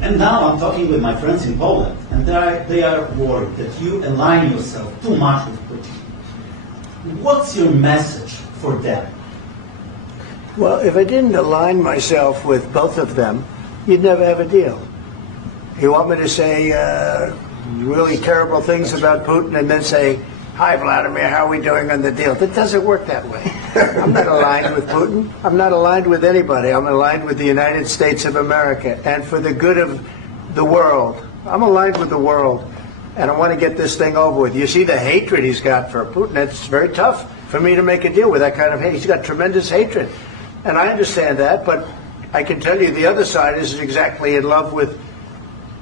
And now I'm talking with my friends in Poland, and they are worried that you align yourself too much with Putin. What's your message for them? Well, if I didn't align myself with both of them, you'd never have a deal. You want me to say really terrible things about Putin and then say, "Hi, Vladimir, how are we doing on the deal?" That doesn't work that way. I'm not aligned with Putin. I'm not aligned with anybody. I'm aligned with the United States of America and for the good of the world. I'm aligned with the world, and I want to get this thing over with. You see the hatred he's got for Putin. It's very tough for me to make a deal with that kind of hate. He's got tremendous hatred, and I understand that, but I can tell you the other side isn't exactly in love with,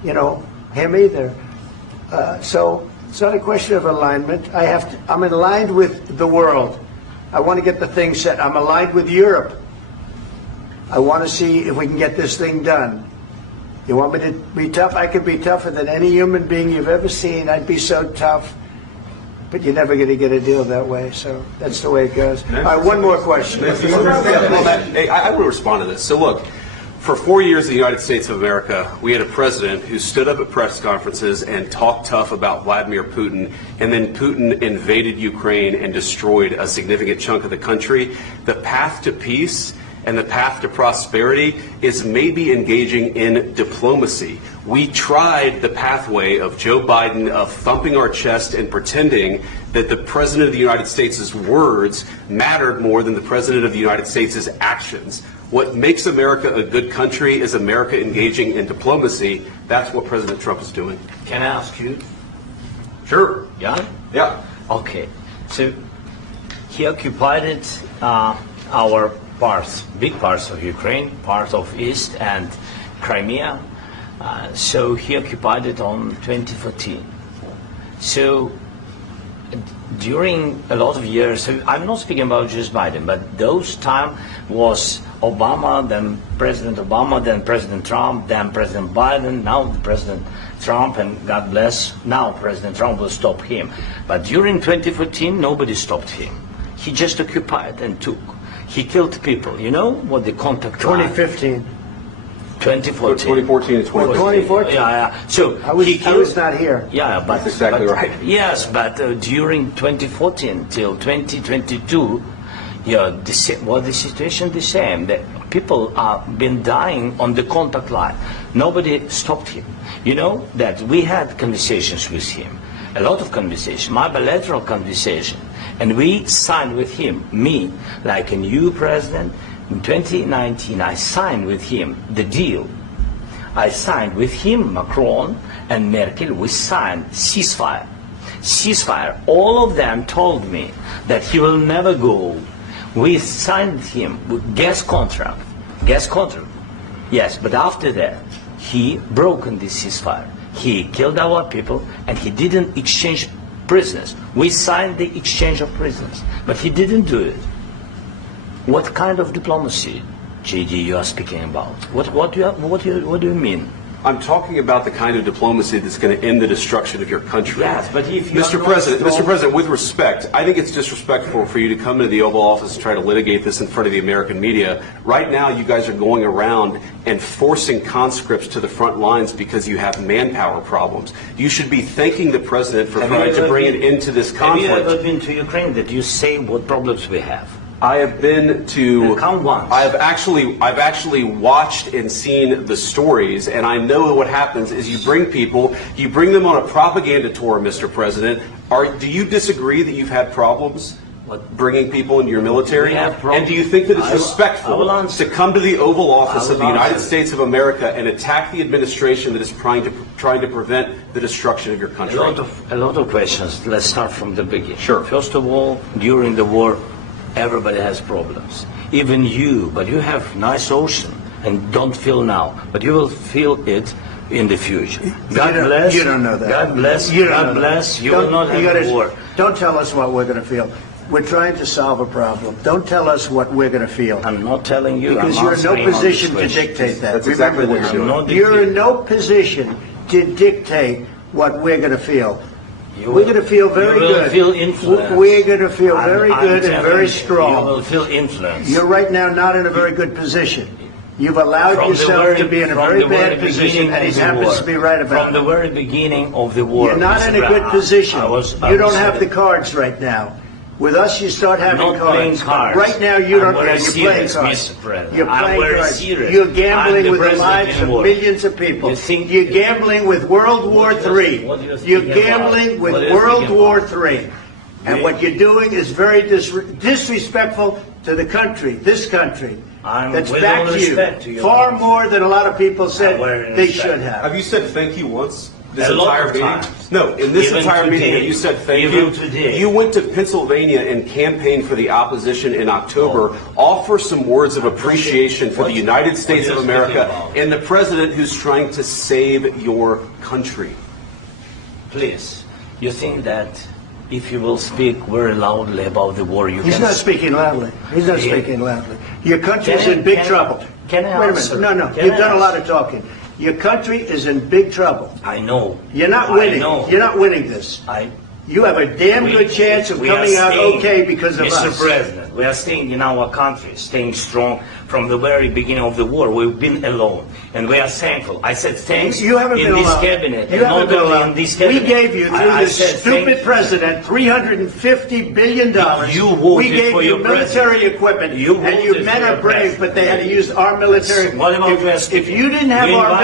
him either. So it's not a question of alignment. I'm aligned with the world. I want to get the thing set. I'm aligned with Europe. I want to see if we can get this thing done. You want me to be tough? I could be tougher than any human being you've ever seen. I'd be so tough. But you're never going to get a deal that way. So that's the way it goes. All right, one more question. I will respond to this. So look, for 4 years in the United States of America, we had a president who stood up at press conferences and talked tough about Vladimir Putin, and then Putin invaded Ukraine and destroyed a significant chunk of the country. The path to peace and the path to prosperity is maybe engaging in diplomacy. We tried the pathway of Joe Biden of thumping our chest and pretending that the President of the United States' words mattered more than the President of the United States' actions. What makes America a good country is America engaging in diplomacy. That's what President Trump is doing. Can I ask you? Sure. Yeah? Yeah. Okay. So he occupied our parts, big parts of Ukraine, part of East and Crimea. So he occupied it on 2014. So during a lot of years, so I'm not speaking about just Biden, but those time was Obama, then President Obama, then President Trump, then President Biden, now President Trump, and God bless, now President Trump will stop him. But during 2014, nobody stopped him. He just occupied and took. He killed people. You know what the contact 2015. 2014 and 2014. 2014. Yeah. So I was not here. Yeah, but that's exactly right. Yes, but during 2014 till 2022, the situation the same. That people are been dying on the contact line. Nobody stopped him. You know that we had conversations with him, a lot of conversation, my bilateral conversation, and we signed with him, me, like a new president. In 2019, I signed with him the deal. I signed with him, Macron and Merkel, we signed ceasefire. Ceasefire. All of them told me that he will never go. We signed him with gas contract. Yes, but after that, he broken the ceasefire. He killed our people and he didn't exchange prisoners. We signed the exchange of prisoners, but he didn't do it. What kind of diplomacy, JD, you are speaking about? What do you mean? I'm talking about the kind of diplomacy that's going to end the destruction of your country. Yes, but if you Mr. President, with respect, I think it's disrespectful for you to come into the Oval Office and try to litigate this in front of the American media. Right now, you guys are going around and forcing conscripts to the front lines because you have manpower problems. You should be thanking the President for trying to bring it into this conflict. Have you ever been to Ukraine that you say what problems we have? I have been to. Count once. I've actually watched and seen the stories, and I know what happens is you bring people, you bring them on a propaganda tour, Mr. President. Do you disagree that you've had problems bringing people into your military? And do you think that it's respectful to come to the Oval Office of the United States of America and attack the administration that is trying to prevent the destruction of your country? A lot of questions. Let's start from the beginning. Sure. First of all, during the war, everybody has problems. Even you, but you have nice ocean and don't feel now, but you will feel it in the future. God bless. You don't know that. God bless. God bless. You will not have war. Don't tell us what we're going to feel. We're trying to solve a problem. Don't tell us what we're going to feel. I'm not telling you. Because you're in no position to dictate that. That's exactly what you're doing. You're in no position to dictate what we're going to feel. We're going to feel very good. Feel influence. We're going to feel very good and very strong. You will feel influence. You're right now not in a very good position. You've allowed yourself to be in a very bad position, and he happens to be right about it. From the very beginning of the war. You're not in a good position. You don't have the cards right now. With us, you start having cards. Right now, you don't have. You're playing cards. You're playing cards. You're gambling with the lives of millions of people. You're gambling with World War III. You're gambling with World War III. And what you're doing is very disrespectful to the country, this country. That's backed you far more than a lot of people said they should have. Have you said thank you once? This entire meeting? No, in this entire meeting, you said thank you. You went to Pennsylvania and campaigned for the opposition in October. Offer some words of appreciation for the United States of America and the president who's trying to save your country. Please, you think that if you will speak very loudly about the war, He's not speaking loudly. He's not speaking loudly. Your country is in big trouble. Can I answer? Wait a minute. No. You've done a lot of talking. Your country is in big trouble. I know. You're not winning. You're not winning this. You have a damn good chance of coming out okay because of us. Mr. President, we are staying in our country, staying strong from the very beginning of the war. We've been alone, and we are thankful. I said thanks you haven't in been this alone. cabinet, you and not only in this cabinet. We gave you, through this stupid president, $350 billion. You voted we gave for you your military president. equipment, and you men are brave, but they had to use our military. What about if you didn't have our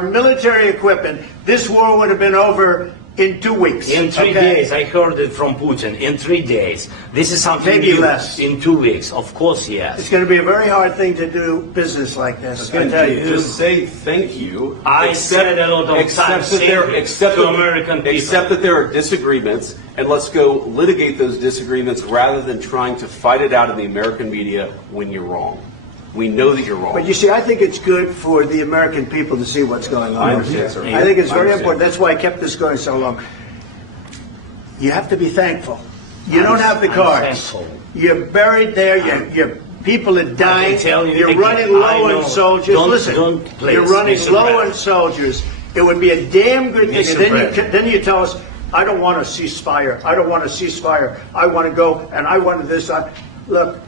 military equipment, this war would have been over in 2 weeks. In 3 days, I heard it from Putin. In 3 days, this is something maybe new. Less. In 2 weeks, of course, yes. It's going to be a very hard thing to do business like this. I tell you. Just say thank you. I said a lot of times to American people. Except that there are disagreements, and let's go litigate those disagreements rather than trying to fight it out in the American media when you're wrong. We know that you're wrong. But you see, I think it's good for the American people to see what's going on. I understand, sir. I think it's very important. That's why I kept this going so long. You have to be thankful. You don't have the cards. You're buried there. Your people are dying. You're running low on soldiers. Listen, you're running low on soldiers. It would be a damn good thing. And then you tell us, I don't want a ceasefire. I don't want a ceasefire. I want to go, and I want this. Look.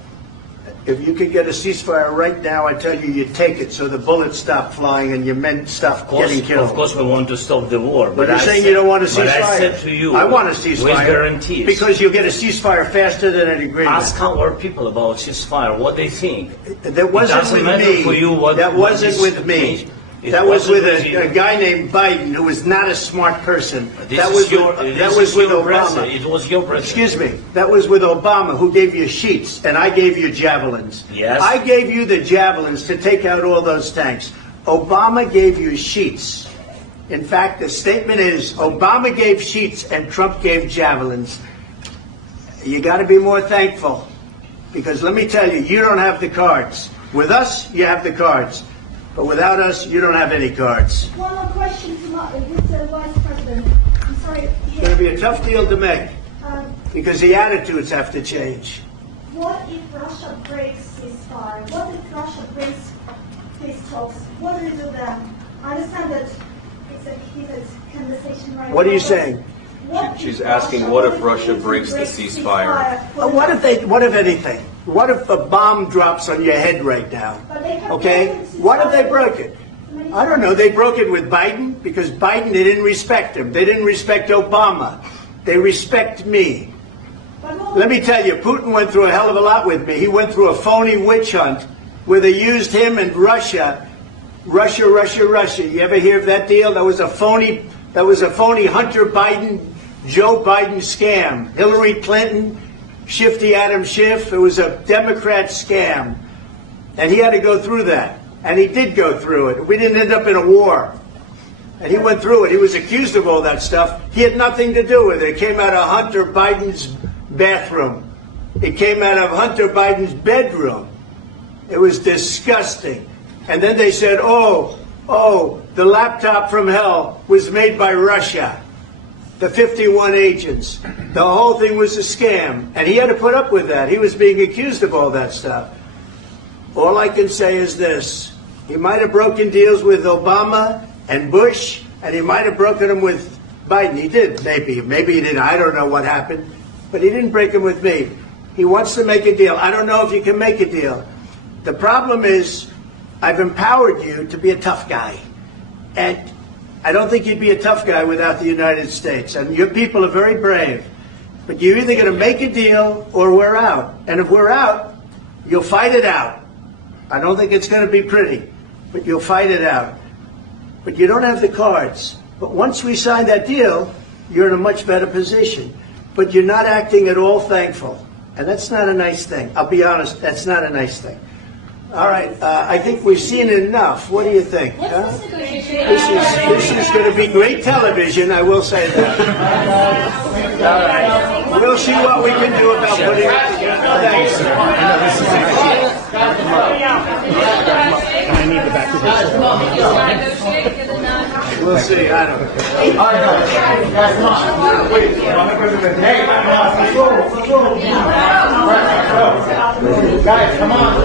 If you could get a ceasefire right now, I tell you, you take it so the bullets stop flying and your men stop getting killed. Of course, we want to stop the war. But you're saying you don't want a ceasefire. But I said to you, I want a ceasefire. With guarantees. Because you'll get a ceasefire faster than an agreement. Ask our people about ceasefire, what they think. That wasn't with me. For you that wasn't with me. That was with a guy named Biden, who was not a smart person. That was with Obama. It was your president. Excuse me. That was with Obama, who gave you sheets, and I gave you javelins. Yes. I gave you the javelins to take out all those tanks. Obama gave you sheets. In fact, the statement is Obama gave sheets and Trump gave javelins. You got to be more thankful, because let me tell you, you don't have the cards. With us, you have the cards. But without us, you don't have any cards. One more question to Mr. Vice President. I'm sorry. It's going to be a tough deal to make because the attitudes have to change. What if Russia breaks ceasefire? What if Russia breaks peace talks? What do you do then? I understand that it's a heated conversation right now. What are you saying? She's asking, what if Russia breaks the ceasefire? What if anything? What if a bomb drops on your head right now? Okay? What if they broke it? I don't know. They broke it with Biden because Biden, they didn't respect him. They didn't respect Obama. They respect me. Let me tell you, Putin went through a hell of a lot with me. He went through a phony witch hunt where they used him and Russia. Russia. You ever hear of that deal? That was a phony Hunter Biden, Joe Biden scam. Hillary Clinton, Shifty Adam Schiff. It was a Democrat scam. And he had to go through that. And he did go through it. We didn't end up in a war. And he went through it. He was accused of all that stuff. He had nothing to do with it. It came out of Hunter Biden's bathroom. It came out of Hunter Biden's bedroom. It was disgusting. And then they said, oh, the laptop from hell was made by Russia. The 51 agents. The whole thing was a scam. And he had to put up with that. He was being accused of all that stuff. All I can say is this. He might have broken deals with Obama and Bush, and he might have broken them with Biden. He did, maybe. Maybe he didn't. I don't know what happened. But he didn't break them with me. He wants to make a deal. I don't know if you can make a deal. The problem is I've empowered you to be a tough guy. And I don't think you'd be a tough guy without the United States. And your people are very brave. But you're either going to make a deal or we're out. And if we're out, you'll fight it out. I don't think it's going to be pretty, but you'll fight it out. But you don't have the cards. But once we sign that deal, you're in a much better position. But you're not acting at all thankful. And that's not a nice thing. I'll be honest, that's not a nice thing. All right, I think we've seen enough. What do you think? Huh? This is going to be great television, I will say that. All right. We'll see what we can do about putting it together. Thanks. I need the back of this. We'll see, I don't know. Guys, come on.